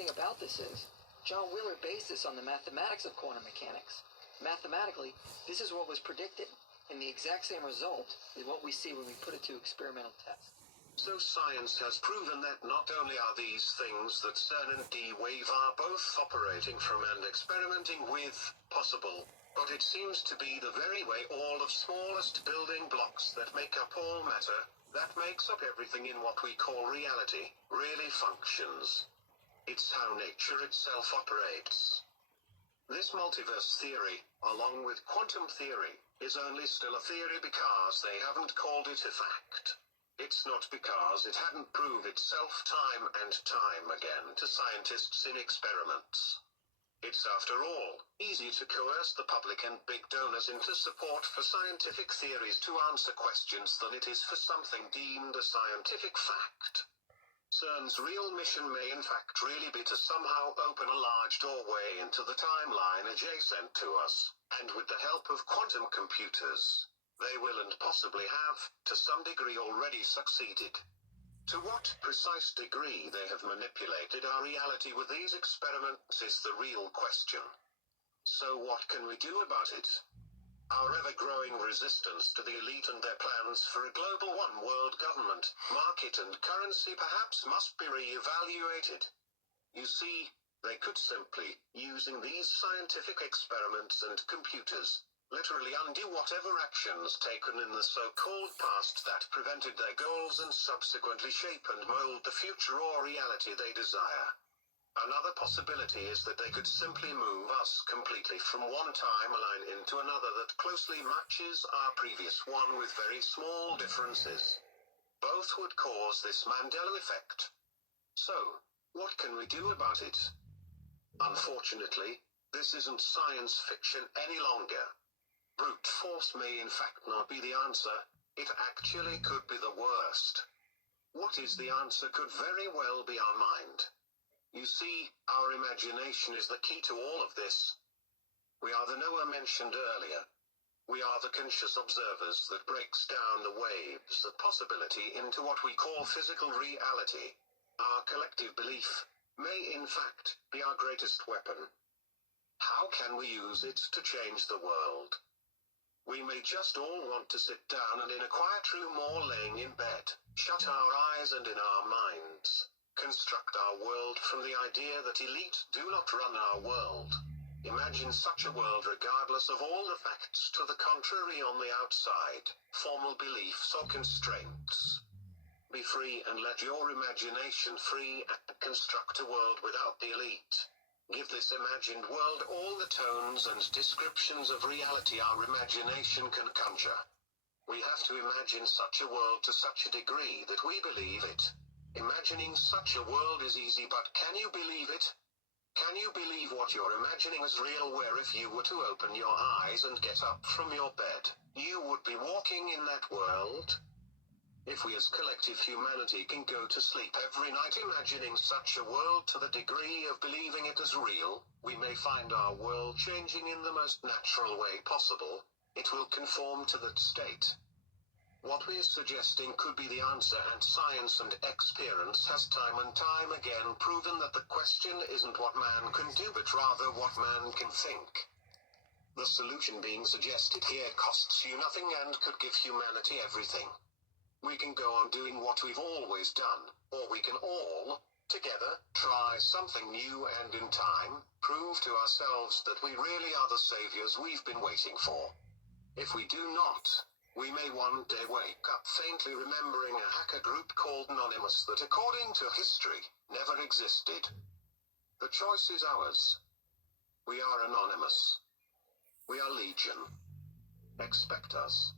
thing about this is, John Wheeler based this on the mathematics of quantum mechanics. Mathematically, this is what was predicted, and the exact same result is what we see when we put it to experimental test. So science has proven that not only are these things that Cern and D-Wave are both operating from and experimenting with possible, but it seems to be the very way all of smallest building blocks that make up all matter, that makes up everything in what we call reality, really functions. It's how nature itself operates. This multiverse theory, along with quantum theory, is only still a theory because they haven't called it a fact. It's not because it hadn't proved itself time and time again to scientists in experiments. It's, after all, easy to coerce the public and big donors into support for scientific theories to answer questions than it is for something deemed a scientific fact. Cern's real mission may in fact really be to somehow open a large doorway into the timeline adjacent to us, and with the help of quantum computers, they will and possibly have, to some degree, already succeeded. To what precise degree they have manipulated our reality with these experiments is the real question. So what can we do about it? Our ever-growing resistance to the elite and their plans for a global one-world government, market and currency perhaps must be re-evaluated. You see, they could simply, using these scientific experiments and computers, literally undo whatever actions taken in the so-called past that prevented their goals and subsequently shape and mold the future or reality they desire. Another possibility is that they could simply move us completely from one timeline into another that closely matches our previous one with very small differences. Both would cause this Mandalla effect. So, what can we do about it? Unfortunately, this isn't science fiction any longer. Brute force may in fact not be the answer. It actually could be the worst. What is the answer could very well be our mind. You see, our imagination is the key to all of this. We are the knower mentioned earlier. We are the conscious observers that breaks down the waves of possibility into what we call physical reality. Our collective belief may in fact be our greatest weapon. How can we use it to change the world? We may just all want to sit down and in a quiet room or laying in bed, shut our eyes and in our minds, construct our world from the idea that elite do not run our world. Imagine such a world regardless of all the facts to the contrary on the outside, formal beliefs or constraints. Be free and let your imagination free and construct a world without the elite. Give this imagined world all the tones and descriptions of reality our imagination can conjure. We have to imagine such a world to such a degree that we believe it. Imagining such a world is easy, but can you believe it? Can you believe what you're imagining is real, where if you were to open your eyes and get up from your bed, you would be walking in that world? If we as collective humanity can go to sleep every night imagining such a world to the degree of believing it as real, we may find our world changing in the most natural way possible. It will conform to that state. What we are suggesting could be the answer, and science and experience has time and time again proven that the question isn't what man can do, but rather what man can think. The solution being suggested here costs you nothing and could give humanity everything. We can go on doing what we've always done, or we can all, together, try something new and in time, prove to ourselves that we really are the saviors we've been waiting for. If we do not, we may one day wake up faintly remembering a hacker group called Anonymous that, according to history, never existed. The choice is ours. We are anonymous. We are legion. Expect us.